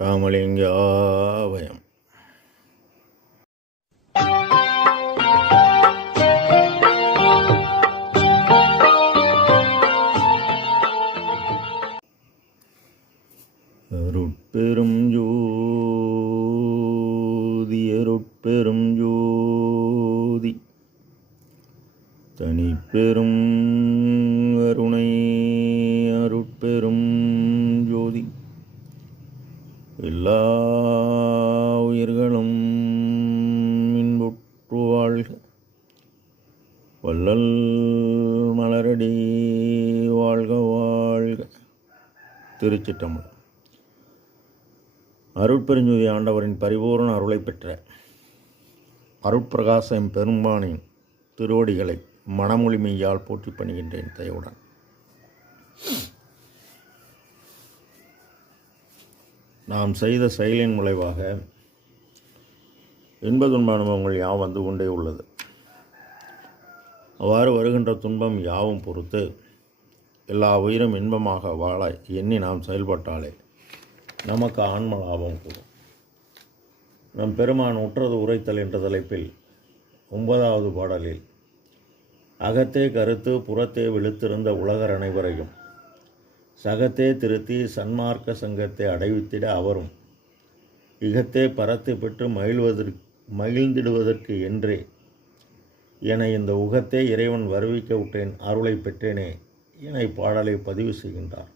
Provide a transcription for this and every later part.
ராமலிங்காபயம். அருட்பெரும் ஜோதி அருட்பெரும் ஜோதி தனிப்பெரும் கருணை அருட்பெரும் ஜோதி எல்லா உயிர்களும் இன்புற்று வாழ்க. வள்ளல் மலரடி வாழ்க வாழ்க. திருச்சிற்றம்பலம். அருட்பெருஞ்சோதி ஆண்டவரின் பரிபூரண அருளை பெற்ற அருட்பிரகாசம் பெரும்பானின் திருவடிகளை மனமொழி மெய்யால் போற்றி பணிகின்றேன் தயவுடன். நாம் செய்த செயலின் விளைவாக இன்ப துன்ப அனுபவங்கள் யாவும் வந்து கொண்டே உள்ளது. அவ்வாறு வருகின்ற துன்பம் யாவும் பொறுத்து எல்லா உயிரும் இன்பமாக வாழ எண்ணி நாம் செயல்பட்டாலே நமக்கு ஆன்ம லாபம் கூடும். நம் பெருமான் உற்றது உரைத்தல் என்ற தலைப்பில் 9வது பாடலில் அகத்தே கருத்து புறத்தே விழுத்திருந்த உலகர் அனைவரையும் சகத்தே திருத்தி சன்மார்க்க சங்கத்தை அடைவித்திட அவரும் இகத்தே பரத்தை பெற்று மகிழ்ந்திடுவதற்கு என்றே என இந்த உகத்தே இறைவன் வருவிக்க விட்டேன் அருளை பெற்றேனே என இப்பாடலை பதிவு செய்கின்றார்.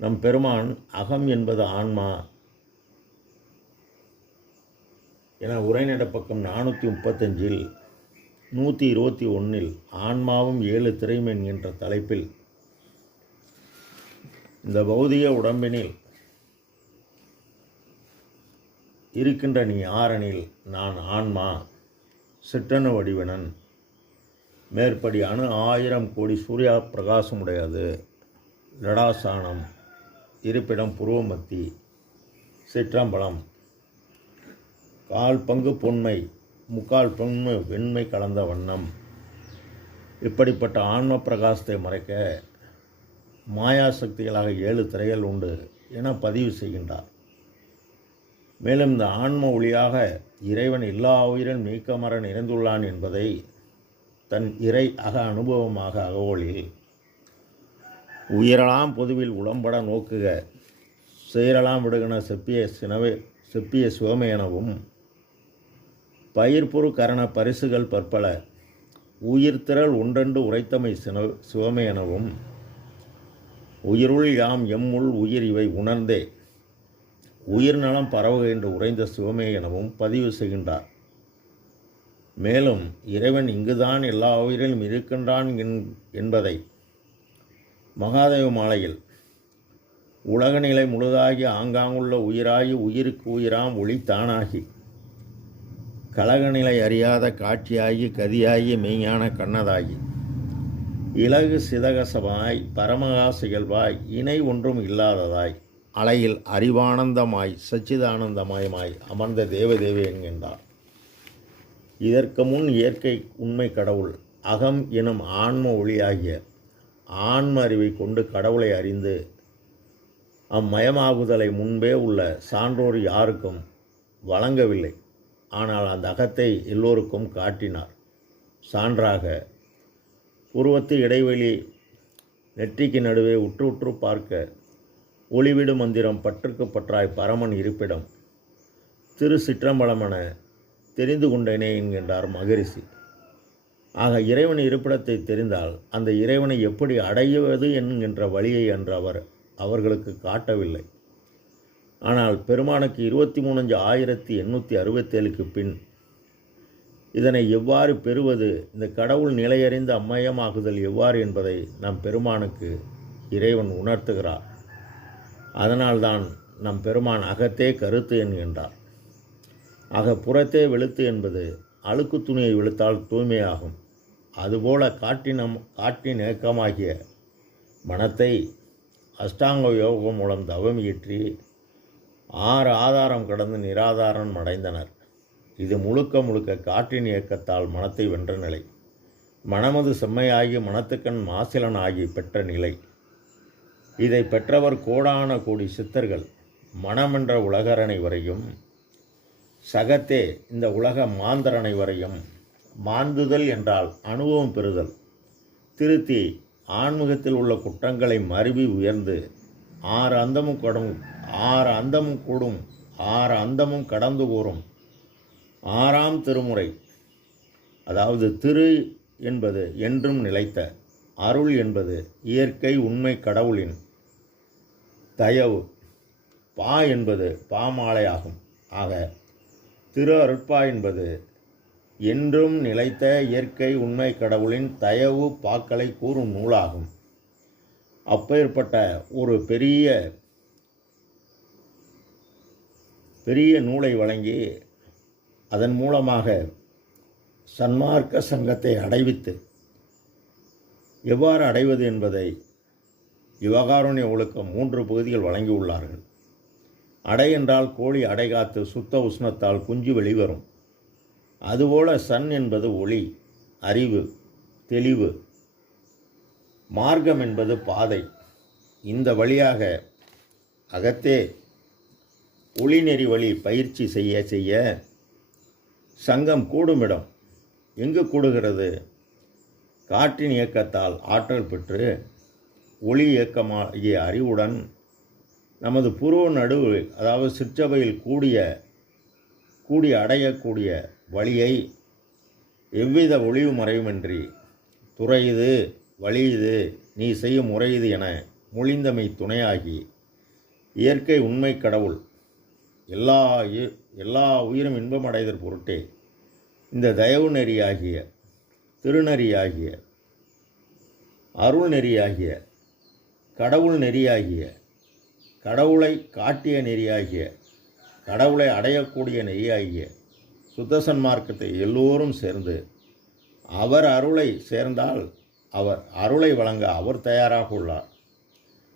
நம் பெருமான் அகம் என்பது ஆன்மா என உரைநடை பக்கம் 435 121 ஆன்மாவும் 7 திரைமேன் என்ற தலைப்பில் இந்த பௌதிக உடம்பினில் இருக்கின்ற நீ யாரெனில் நான் ஆன்மா சிற்றணு வடிவனன் மேற்படி அணு 1000 கோடி சூர்யா பிரகாசமுடையது லடாசானம் இருப்பிடம் புருவமத்தி சிற்றம்பலம் 1/4 பங்கு பொன்மை 3/4 பங்கு வெண்மை கலந்த வண்ணம். இப்படிப்பட்ட ஆன்ம பிரகாசத்தை மறைக்க மாயா சக்திகளாக 7 திரைகள் உண்டு என பதிவு செய்கின்றார். மேலும் இந்த ஆன்ம ஒளியாக இறைவன் எல்லா உயிரும் நீக்கமர நிறைந்துள்ளான் என்பதை தன் இறை அக அனுபவமாக அகவொளியில் உயிரலாம் பொதுவில் உளம்பட நோக்குக சேரலாம் விடுகன செப்பிய சிவமே எனவும் பயிர்பொரு கரண பரிசுகள் பற்பல உயிர்த்திரள் ஒன்றென்று உரைத்தமை சிவமே எனவும் உயிருள் யாம் எம்முள் உயிர் இவை உணர்ந்தே உயிர் நலம் பரவுக என்று உரைந்த சிவமே எனவும் பதிவு செய்கின்றார். மேலும் இறைவன் இங்குதான் எல்லா உயிரிலும் இருக்கின்றான் என்பதை மகாதேவ மாலையில் உலக நிலை முழுதாகி ஆங்காங்குள்ள உயிராகி உயிருக்கு உயிராம் ஒளி தானாகி கலகநிலை அறியாத காட்சியாகி கதியாகி மெய்ஞான கண்ணதாகி இலகு சிதகசமாய் பரமகாசிகழ்வாய் இணை ஒன்றும் இல்லாததாய் அலையில் அறிவானந்தமாய் சச்சிதானந்தமயமாய் அமர்ந்த தேவதேவி என்கின்றார். இதற்கு முன் இயற்கை உண்மை கடவுள் அகம் எனும் ஆன்ம ஒளியாகிய ஆன்ம அறிவை கொண்டு கடவுளை அறிந்து அம்மயமாகுதலை முன்பே உள்ள சான்றோர் யாருக்கும் வழங்கவில்லை. ஆனால் அந்த அகத்தை எல்லோருக்கும் காட்டினார். சான்றாக உருவத்து இடைவெளி நெற்றிக்கு நடுவே உற்று உற்று பார்க்க ஒளிவிடு மந்திரம் பற்றுக்கு பற்றாய் பரமன் இருப்பிடம் திரு சிற்றம்பலமென தெரிந்து கொண்டேனே என்கின்றார் மகரிஷி. ஆக இறைவன் இருப்பிடத்தை தெரிந்தால் அந்த இறைவனை எப்படி அடைவது என்கின்ற வழியை என்று அவர்களுக்கு காட்டவில்லை. ஆனால் பெருமானுக்கு 23,867 பின் இதனை எவ்வாறு பெறுவது, இந்த கடவுள் நிலையறிந்த அம்மயமாகுதல் எவ்வாறு என்பதை நம் பெருமானுக்கு இறைவன் உணர்த்துகிறார். அதனால்தான் நம் பெருமான் அகத்தே கருத்து என்கின்றார். ஆக புறத்தே வெளுத்து என்பது அழுக்கு துணியை வெளுத்தால் தூய்மையாகும். அதுபோல காட்டின் ஏக்கமாகிய மனத்தை அஷ்டாங்க யோகம் மூலம் தவம் இயற்றி 6 ஆதாரம் கடந்து நிராதாரம் அடைந்தனர். இது முழுக்க காற்றின் இயக்கத்தால் மனத்தை வென்ற நிலை. மனமது செம்மையாகி மனத்துக்கண் மாசிலன் ஆகி பெற்ற நிலை. இதை பெற்றவர் கோடான கோடி சித்தர்கள். மனமென்ற உலகரணை வரையும், சகத்தே இந்த உலக மாந்தரணை வரையும். மாந்துதல் என்றால் அனுபவம் பெறுதல். திருத்தி ஆன்மீகத்தில் உள்ள குற்றங்களை மருவி உயர்ந்து ஆறு அந்தமும் கடந்து கூறும் ஆறாம் திருமுறை. அதாவது திரு என்பது என்றும் நிலைத்த, அருள் என்பது இயற்கை உண்மை கடவுளின் தயவு, பா என்பது பாமாலையாகும். ஆக திரு அருட்பா என்பது என்றும் நிலைத்த இயற்கை உண்மை கடவுளின் தயவு பாக்களை கூறும் நூலாகும். அப்பேற்பட்ட ஒரு பெரிய நூலை வழங்கி அதன் மூலமாக சன்மார்க்க சங்கத்தை அடைவித்து எவ்வாறு அடைவது என்பதை யுவகாருண்ய ஒழுக்கம் 3 பகுதிகள் வழங்கியுள்ளார்கள். அடை என்றால் கோழி அடைகாத்து சுத்த உஷ்ணத்தால் குஞ்சு வெளிவரும். அதுபோல சன் என்பது ஒளி, அறிவு, தெளிவு. மார்க்கம் என்பது பாதை. இந்த வழியாக அகத்தே ஒளிநெறி வழி பயிற்சி செய்ய செய்ய சங்கம் கூடுமிடம். எங்கு கூடுகிறது? காற்றின் இயக்கத்தால் ஆற்றல் பெற்று ஒளி இயக்கமாகிய அறிவுடன் நமது புருவ நடுவு, அதாவது சிற்றபையில் கூடி அடையக்கூடிய வழியை எவ்வித ஒளிவு மறைவுமின்றி துறை இது, வழி இது, நீ செய்யும் முறை இது என மொழிந்தமை துணையாகி இயற்கை உண்மை கடவுள் எல்லா உயிரும் இன்பமடைதல் பொருட்டே இந்த தயவு நெறியாகிய, திருநெறியாகிய, அருள் நெறியாகிய, கடவுள் நெறியாகிய, கடவுளை காட்டிய நெறியாகிய, கடவுளை அடையக்கூடிய நெறியாகிய சுத்தசன்மார்க்கத்தை எல்லோரும் சேர்ந்து அவர் அருளை சேர்ந்தால் அவர் அருளை வழங்க அவர் தயாராக உள்ளார்.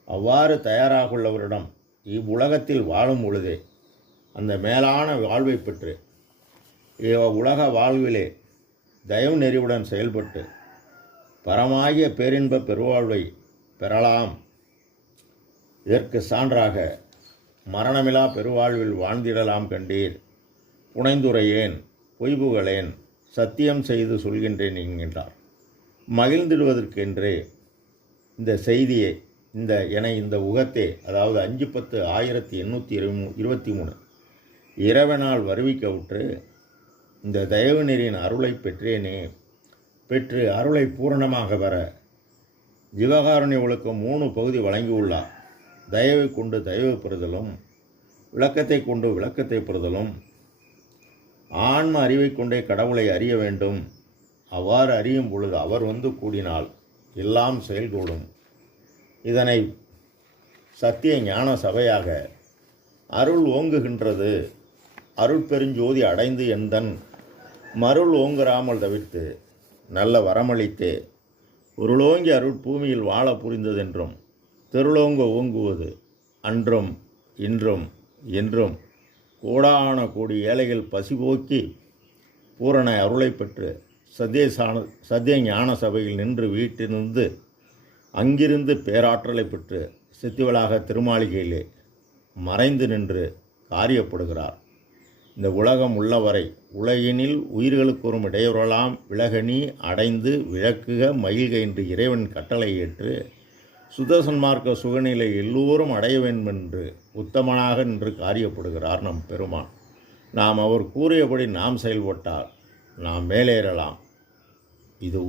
அவ்வாறு தயாராக உள்ளவரிடம் இவ்வுலகத்தில் வாழும் பொழுதே அந்த மேலான வாழ்வை பெற்று உலக வாழ்விலே தயவு நெறிவுடன் செயல்பட்டு பரமாகிய பேரின்ப பெருவாழ்வை பெறலாம். இதற்கு சான்றாக மரணமிலா பெருவாழ்வில் வாழ்ந்திடலாம் கண்டீர். புனைந்துரையேன், பொய்புகளேன், சத்தியம் செய்து சொல்கின்றேன் என்கின்றார். மகிழ்ந்திடுவதற்கென்றே இந்த செய்தியை இந்த உகத்தே, அதாவது 5/10/1823 இரவனால் வருவிக்க உற்று இந்த தயவு நெறியின் அருளை பெற்றேனே. பெற்று அருளை பூரணமாக பெற ஜீவகாருண்ய ஒழுக்கம் 3 பகுதி வழங்கியுள்ளார். தயவை கொண்டு தயவு பெறுதலும், விளக்கத்தை கொண்டு விளக்கத்தை பெறுதலும், ஆன்ம அறிவை கொண்டே கடவுளை அறிய வேண்டும். அவ்வாறு அறியும் பொழுது அவர் வந்து கூடினால் எல்லாம் செயல்கூடும். இதனை சத்திய ஞான சபையாக அருள் ஓங்குகின்றது. அருட்பெருஞ்சோதி அடைந்து எந்தன் மருள் ஓங்குறாமல் தவிர்த்து நல்ல வரமளித்தே உருளோங்கி அருட்பூமியில் வாழ புரிந்ததென்றும் திருளோங்க ஓங்குவது அன்றும் இன்றும் என்றும் கோடான கோடி ஏழைகள் பசிபோக்கி பூரண அருளை பெற்று சத்திய ஞான சபையில் நின்று வீட்டிலிருந்து அங்கிருந்து பேராற்றலை பெற்று சித்திவளாக திருமாளிகையிலே மறைந்து நின்று காரியப்படுகிறார். இந்த உலகம் உள்ளவரை உலகினில் உயிர்களுக்கு ஒரு இடையூறலாம் விலகனி அடைந்து விளக்குக மகிழ்க என்று இறைவன் கட்டளை ஏற்று சுத்தசன்மார்க்க சுகநிலை எல்லோரும் அடைய வேண்டும் என்று உத்தமனாக நின்று காரியப்படுகிறார் நம் பெருமான். நாம் அவர் கூறியபடி நாம் செயல்பட்டால் நாம் மேலேறலாம். இது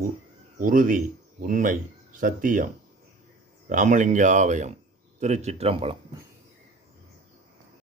உறுதி, உண்மை, சத்தியம். ராமலிங்க ஆலயம், திருச்சிற்றம்பலம்.